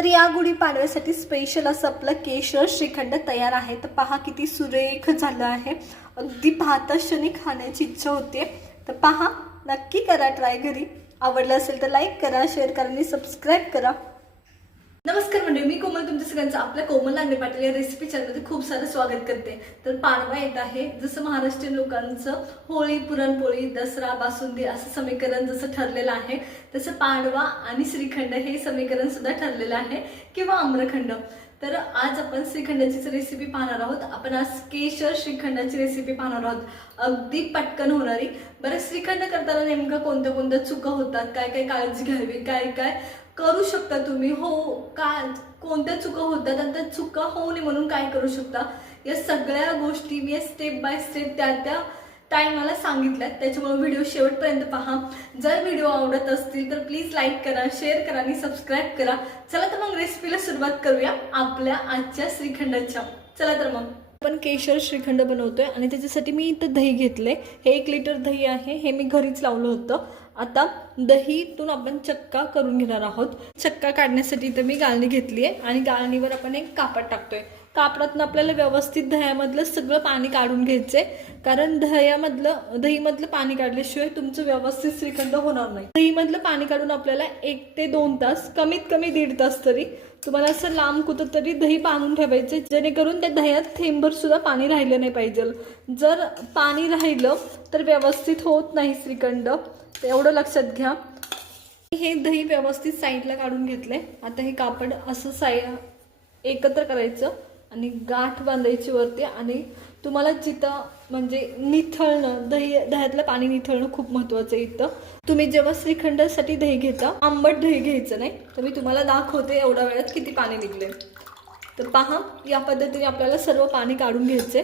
तर या गुढीपाडव्यासाठी स्पेशल असं आपलं केशर श्रीखंड तयार आहे. तर पहा किती सुरेख झालं आहे. अगदी पाहता क्षणी खाण्याची इच्छा होते. तर पहा नक्की करा ट्राय घरी. आवडलं असेल तर लाईक करा शेअर करा आणि सबस्क्राईब करा. नमस्कार मंडळी मी कोमल तुमच्या सगळ्यांचं आपल्या कोमल लांडे पाटील या रेसिपी चॅनलमध्ये खूप सारं स्वागत करते. तर पाडवा येत आहे जसं महाराष्ट्रीयन लोकांचं होळी पुरणपोळी दसरा बासुंदी असं समीकरण जसं ठरलेलं आहे तसं पाडवा आणि श्रीखंड हे समीकरण सुद्धा ठरलेलं आहे किंवा आम्रखंड. तर आज आपण श्रीखंडाचीच रेसिपी पाहणार आहोत. आपण आज केशर श्रीखंडाची रेसिपी पाहणार आहोत. अगदी पटकन होणारी. बरं श्रीखंड करताना नेमकं कोणत्या कोणत्या चुका होतात? काय काय काळजी घ्यावी? काय काय करू शकता तुम्ही. हो का कोणत्या चुका होतात आणि त्या चुका होऊ नये म्हणून काय करू शकता? या सगळ्या गोष्टी मी स्टेप बाय स्टेप त्या त्या टायमाला सांगितल्यात. त्याच्यामुळे व्हिडिओ शेवटपर्यंत पहा. जर व्हिडिओ आवडत असतील तर प्लीज लाईक करा शेअर करा आणि सबस्क्राईब करा. चला तर मग रेसिपीला सुरुवात करूया आपल्या आजच्या श्रीखंडाच्या. चला तर मग. आपण केशर श्रीखंड बनवतोय आणि त्याच्यासाठी मी इथं दही घेतले हे एक लिटर दही आहे. हे मी घरीच लावलं होतं. आता दहीतून आपण चक्का करून घेणार आहोत. चक्का काढण्यासाठी इथं मी गाळणी घेतली आहे आणि गाळणीवर आपण एक कापड टाकतोय. कापडातनं आपल्याला व्यवस्थित दह्यामधलं सगळं पाणी काढून घ्यायचंय. कारण दह्यामधलं दहीमधलं पाणी काढल्याशिवाय तुमचं व्यवस्थित श्रीखंड होणार नाही. दहीमधलं पाणी काढून आपल्याला एक ते दोन तास कमीत कमी दीड तास तरी तुम्हाला असं लांब कुठं तरी दही बांधून ठेवायचे जेणेकरून त्या दह्यात थेंबर सुद्धा पाणी राहिलं नाही पाहिजे. जर पाणी राहिलं तर व्यवस्थित होत नाही श्रीखंड. तर एवढं लक्षात घ्या. हे दही व्यवस्थित साईडला काढून घेतले आता हे कापड असं साई एकत्र करायचं आणि गाठ बांधायची वरती आणि तुम्हाला जिथं म्हणजे निथळणं दही दह्यातलं पाणी निथळणं खूप महत्त्वाचं आहे इथं. तुम्ही जेव्हा श्रीखंडासाठी दही घेता आंबट दही घ्यायचं नाही तर मी तुम्हाला दाखवते एवढ्या वेळात किती पाणी निघले तर पहा या पद्धतीने आपल्याला सर्व पाणी काढून घ्यायचे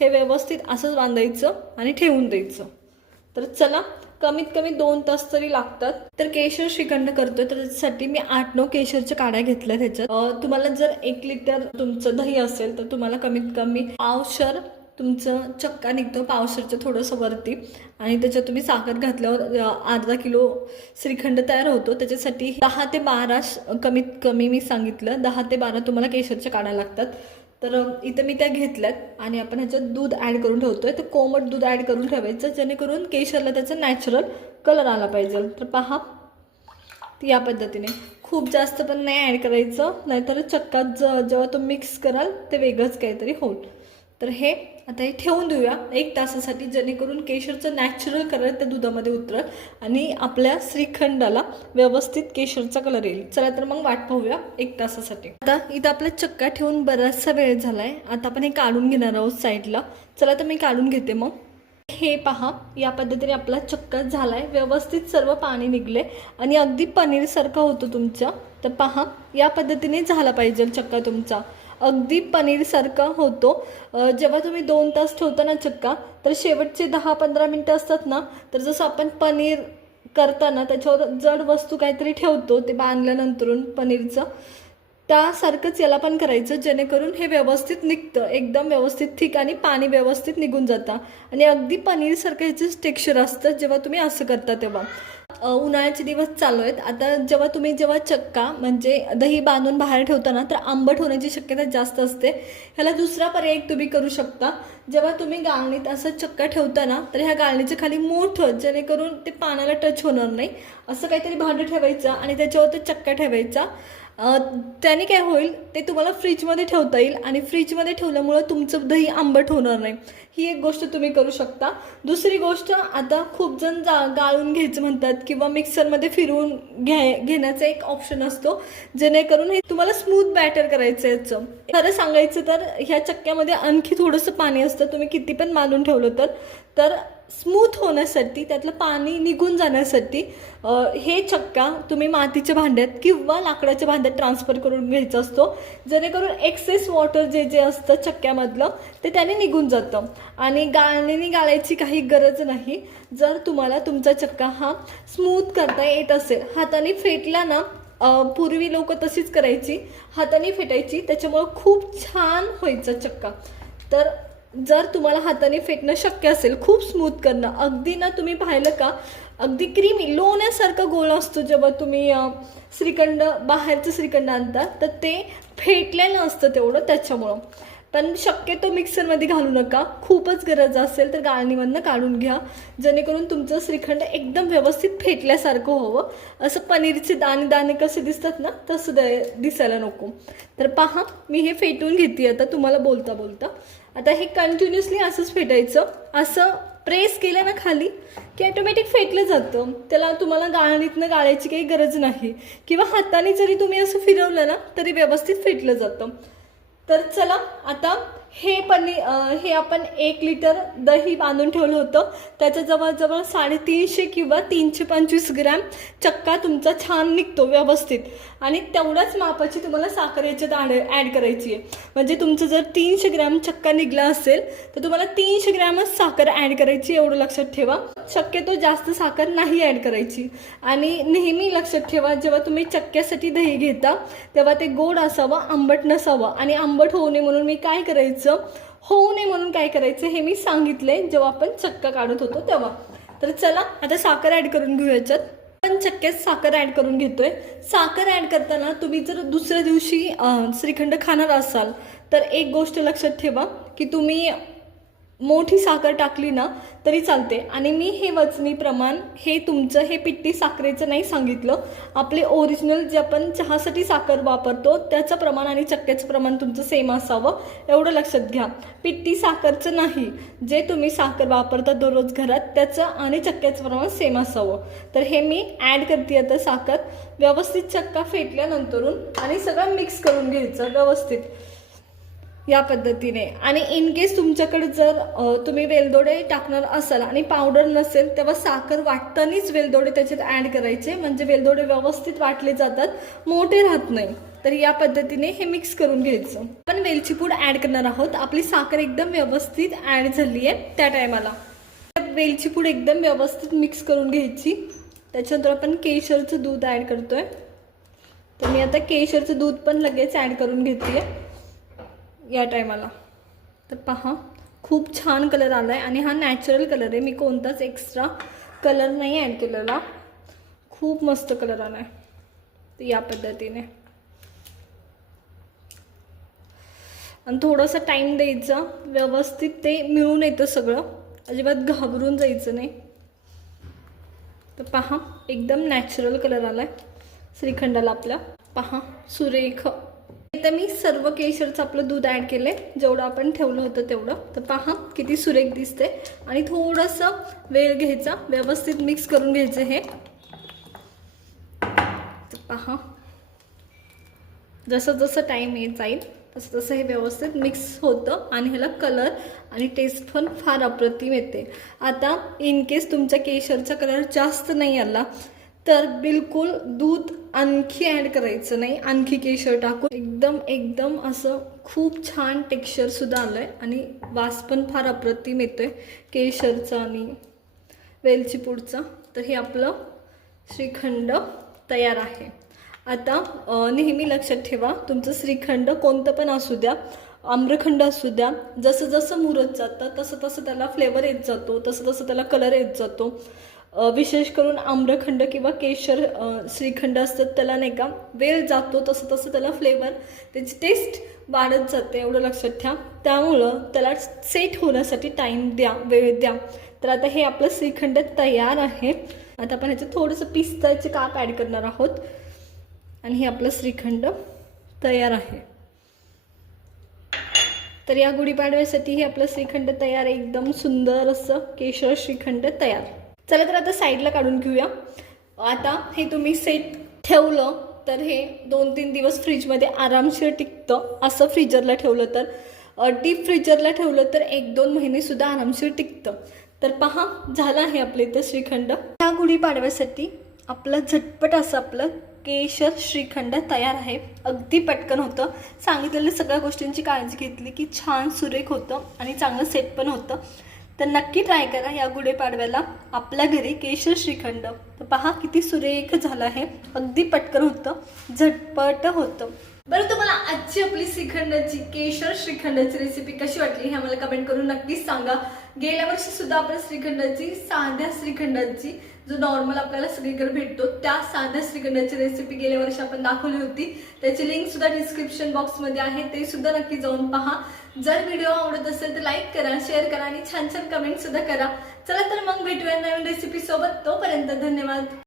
हे व्यवस्थित असंच बांधायचं आणि ठेवून द्यायचं. तर चला कमीत कमी दोन तास तरी लागतात. तर केशर श्रीखंड करतोय तर त्याच्यासाठी मी आठ नऊ केशरच्या काड्या घेतल्या त्याच्यात. तुम्हाला जर एक लिटर तुमचं दही असेल तर तुम्हाला कमीत कमी पावशर तुमचं चक्का निघतो पावशरचं थोडंसं वरती. आणि त्याच्यात तुम्ही साखर घातल्यावर अर्धा किलो श्रीखंड तयार होतो. त्याच्यासाठी दहा ते बारा कमीत कमी मी सांगितलं दहा ते बारा तुम्हाला केशरच्या काड्या लागतात. तर इथं मी त्या घेतल्यात आणि आपण ह्याच्यात दूध ॲड करून ठेवतो आहे तर कोमट दूध ॲड करून ठेवायचं जेणेकरून केशरला त्याचा नॅचरल कलर आला पाहिजे. तर पहा या पद्धतीने. खूप जास्त पण नाही ॲड करायचं नाहीतर चक्कात ज जेव्हा तो मिक्स कराल ते वेगळंच काहीतरी होईल. तर हे आता हे ठेवून देऊया. एक तासासाठी जेणेकरून केशरचं नॅचरल कलर त्या दुधामध्ये उतरल आणि आपल्या श्रीखंडाला व्यवस्थित केशरचा कलर येईल. चला तर मग वाट पाहूया एक तासासाठी. आता इथं आपल्या चक्का ठेवून बराचसा वेळ झाला आहे आता आपण हे काढून घेणार आहोत साईडला. चला तर मी काढून घेते मग. हे पहा या पद्धतीने आपला चक्का आहे व्यवस्थित सर्व पाणी निघले आणि अगदी पनीरसारखं होतं तुमचं. तर पहा या पद्धतीने झाला पाहिजे चक्का तुमचा. अगदी पनीरसारखा होतो. जेव्हा तुम्ही दोन तास ठेवता ना चक्का तर शेवटचे दहा पंधरा मिनटं असतात ना तर जसं आपण पनीर करताना त्याच्यावर जड वस्तू काहीतरी ठेवतो ते बांधल्यानंतरून पनीरचं त्यासारखंच याला पण करायचं जेणेकरून हे व्यवस्थित निघतं. एकदम व्यवस्थित ठीक आणि पाणी व्यवस्थित निघून जातं. आणि अगदी पनीरसारखं ह्याचं टेक्स्चर असतं जेव्हा तुम्ही असं करता तेव्हा. उन्हाळ्याचे दिवस चालू आहेत. आता जेव्हा तुम्ही जेव्हा चक्का म्हणजे दही बांधून बाहेर ठेवताना तर आंबट होण्याची शक्यता जास्त असते. ह्याला दुसरा पर्याय तुम्ही करू शकता. जेव्हा तुम्ही गाळणीत असं चक्का ठेवताना तर ह्या गाळणीच्या खाली मोठं जेणेकरून ते पाण्याला टच होणार नाही. असं काहीतरी भांडं ठेवायचं आणि त्याच्यावर ते चक्का ठेवायचा. त्याने काय होईल ते तुम्हाला फ्रीजमध्ये ठेवता येईल आणि फ्रीजमध्ये ठेवल्यामुळं तुमचं दही आंबट होणार नाही. ही एक गोष्ट तुम्ही करू शकता. दुसरी गोष्ट आता खूप जण जा गाळून घ्यायचं म्हणतात किंवा मिक्सरमध्ये फिरवून घ्या घेण्याचा एक ऑप्शन असतो. जेणेकरून हे तुम्हाला स्मूथ बॅटर करायचं याचं. खरं सांगायचं तर ह्या चक्क्यामध्ये आणखी थोडंसं पाणी असतं. तुम्ही किती पण मानून ठेवलं तर. तर स्मूथ होण्यासाठी त्यातलं पाणी निघून जाण्यासाठी हे चक्का तुम्ही मातीच्या भांड्यात किंवा लाकडाच्या भांड्यात ट्रान्सफर करून घ्यायचा असतो. जेणेकरून एक्सेस वॉटर जे जे असतं चक्क्यामधलं ते त्याने निघून जातं. आणि गाळणीने गाळायची काही गरज नाही. जर तुम्हाला तुमचा चक्का हा स्मूथ करता येत असेल हाताने फेटला ना पूर्वी लोक तशीच करायची. हाताने फेटायची त्याच्यामुळं खूप छान व्हायचा चक्का. तर जर तुम्हाला हाताने फेकणं शक्य असेल खूप स्मूथ करणं. अगदी ना तुम्ही पाहिलं का? अगदी क्रीमी लोण्यासारखा गोल असतो जेव्हा तुम्ही श्रीखंड बाहेरचं श्रीखंड आणता तर ते फेटलेलं असतं तेवढं त्याच्यामुळं. पण शक्यतो मिक्सरमध्ये घालू नका. खूपच गरज असेल तर गाळणीमधनं काढून घ्या. जेणेकरून तुमचं श्रीखंड एकदम व्यवस्थित फेटल्यासारखं हवं असं पनीरचे दाणे दाणे कसे दिसतात ना तसं द- दिसायला नको. तर पहा मी हे फेटून घेते आता तुम्हाला बोलता बोलता आता हे कंटिन्युअसली असंच फेटायचं. असं प्रेस केलं ना खाली की ॲटोमॅटिक फेटलं जातं. त्याला तुम्हाला गाळणीतनं गाळायची काही गरज नाही. किंवा हाताने जरी तुम्ही असं फिरवलं ना तरी व्यवस्थित फेटलं जातं. तर चला आता हे पनीर हे आपण एक लिटर दही बांधून ठेवलं होतं. त्याचं जवळजवळ साडेतीनशे किंवा तीनशे पंचवीस ग्रॅम चक्का तुमचा छान निघतो व्यवस्थित. आणि तेवढ्याच मापाची तुम्हाला साखर याच्यात ॲड करायची आहे. म्हणजे तुमचं जर तीनशे ग्रॅम चक्का निघला असेल तर तुम्हाला तीनशे ग्रॅमच साखर ॲड करायची एवढं लक्षात ठेवा. शक्यतो जास्त साखर नाही ॲड करायची. आणि नेहमी लक्षात ठेवा जेव्हा तुम्ही चक्क्यासाठी दही घेता तेव्हा ते गोड असावं आंबट नसावं. आणि आंबट होऊ नये म्हणून मी काय करायचं? होऊ नये म्हणून काय करायचं हे मी सांगितले जेव्हा आपण चक्का काढत होतो तेव्हा. तर चला आता साखर ॲड करून घेऊ याच्यात. पण चक्क्यात साखर ॲड करून घेतोय. साखर ॲड करताना तुम्ही जर दुसऱ्या दिवशी श्रीखंड खाणार असाल तर एक गोष्ट लक्षात ठेवा की तुम्ही मोठी साखर टाकली ना तरी चालते. आणि मी हे वचनी प्रमाण हे तुमचं हे पिट्टी साखरेचं नाही सांगितलं. आपले ओरिजिनल जे आपण चहासाठी साखर वापरतो त्याचं प्रमाण आणि चक्क्याचं प्रमाण तुमचं सेम असावं एवढं लक्षात घ्या. पिट्टी साखरचं नाही. जे तुम्ही साखर वापरता दररोज घरात त्याचं आणि चक्क्याचं प्रमाण सेम असावं. तर हे मी ॲड करते आता साखर. व्यवस्थित चक्का फेटल्यानंतरून आणि सगळं मिक्स करून घ्यायचं व्यवस्थित. या पद्धतीने. आणि इन केस तुमच्याकडे जर तुम्ही वेलदोडे टाकणार असाल आणि पावडर नसेल तेव्हा साखर वाटतानीच वेलदोडे त्याच्यात ॲड करायचे. म्हणजे वेलदोडे व्यवस्थित वाटले जातात मोठे राहत नाही. तर या पद्धतीने हे मिक्स करून घ्यायचं. आपण वेलची पूड ॲड करणार आहोत. आपली साखर एकदम व्यवस्थित ॲड झाली आहे त्या टायमाला वेलची पूड एकदम व्यवस्थित मिक्स करून घ्यायची. त्याच्यानंतर आपण केशरचं दूध ॲड करतोय. तर मी आता केशरचं दूध पण लगेच ॲड करून घेते आहे या टायमाला. तर पहा खूप छान कलर आला आहे आणि हा नॅचरल कलर आहे. मी कोणताच एक्स्ट्रा कलर नाही ॲड केलेला. खूप मस्त कलर आला आहे या पद्धतीने. आणि थोडंसं टाईम द्यायचा. व्यवस्थित ते मिळून येतं सगळं. अजिबात घाबरून जायचं नाही. तर पहा एकदम नॅचरल कलर आला आहे श्रीखंडाला आपल्या पहा सुरेख. इथं मी सर्व केशरचं आपलं दूध ॲड केलं आहे जेवढं आपण ठेवलं होतं तेवढं. तर पहा किती सुरेख दिसते. आणि थोडंसं वेळ घ्यायचा. व्यवस्थित मिक्स करून घ्यायचं हे. तर पहा. जसं जसं टाईम येत जाईल तसं तसं हे व्यवस्थित मिक्स होतं. आणि ह्याला कलर आणि टेस्ट पण फार अप्रतिम येते. आता इन केस तुमच्या केशरचा कलर जास्त नाही आला तर बिलकुल दूध आणखी ॲड करायचं नाही. आणखी केशर टाकून एकदम एकदम असं खूप छान टेक्स्चरसुद्धा आलं आहे आणि वास पण फार अप्रतिम येतो आहे केशरचा आणि वेलची पूडचा तर हे आपलं श्रीखंड तयार आहे. आता नेहमी लक्षात ठेवा तुमचं श्रीखंड कोणतं पण असू द्या आम्रखंड असू द्या जसं जसं मुरत जातं तसं तसं त्याला फ्लेवर येत जातो तसं तसं त्याला कलर येत जातो. विशेष करून आम्रखंड किंवा केशर श्रीखंड असतात त्याला नाही का वेळ जातो तसं तसं त्याला फ्लेवर त्याची टेस्ट वाढत जाते एवढं लक्षात ठेवा. त्यामुळं त्याला सेट होण्यासाठी टाईम द्या वेळ द्या. तर आता हे आपलं श्रीखंड तयार आहे. आता आपण ह्याचं थोडंसं पिस्ताचे काप ॲड करणार आहोत. आणि हे आपलं श्रीखंड तयार आहे. तर या गुढीपाडव्यासाठी हे आपलं श्रीखंड तयार आहे. एकदम सुंदर असं केशर श्रीखंड तयार. चला तर आता साईडला काढून घेऊया. आता हे तुम्ही सेट ठेवलं तर हे दोन तीन दिवस फ्रीजमध्ये आरामशीर टिकतं. असं फ्रीजरला ठेवलं तर. डीप फ्रीजरला ठेवलं तर एक दोन महिनेसुद्धा आरामशीर टिकतं. तर पहा झालं आहे आपलं इथं श्रीखंड. ह्या गुढीपाडव्यासाठी आपलं झटपट असं आपलं केशर श्रीखंड तयार आहे. अगदी पटकन होतं. सांगितलेल्या सगळ्या गोष्टींची काळजी घेतली की छान सुरेख होतं आणि चांगलं सेट पण होतं. तर नक्की ट्राय करा या गुढेपाडव्याला आपल्या घरी केशर श्रीखंड. तर पहा किती सुरेख झालं आहे. अगदी पटकन होतं झटपट होतं. बरं तुम्हाला आजची आपली श्रीखंडाची केशर श्रीखंडाची रेसिपी कशी वाटली हे आम्हाला कमेंट करून नक्कीच सांगा. गेल्या वर्षी सुद्धा आपण श्रीखंडाची साध्या श्रीखंडाची जो नॉर्मल आपल्याला सगळीकडे भेटतो त्या साध्या श्रीखंडाची रेसिपी गेल्या वर्षी आपण दाखवली होती. त्याची लिंक सुद्धा डिस्क्रिप्शन बॉक्समध्ये आहे. ते सुद्धा नक्की जाऊन पहा. जर व्हिडिओ आवडत असेल तर लाईक करा शेअर करा आणि छान छान कमेंट सुद्धा करा. चला तर मग भेटूया नवीन रेसिपी सोबत. तोपर्यंत धन्यवाद.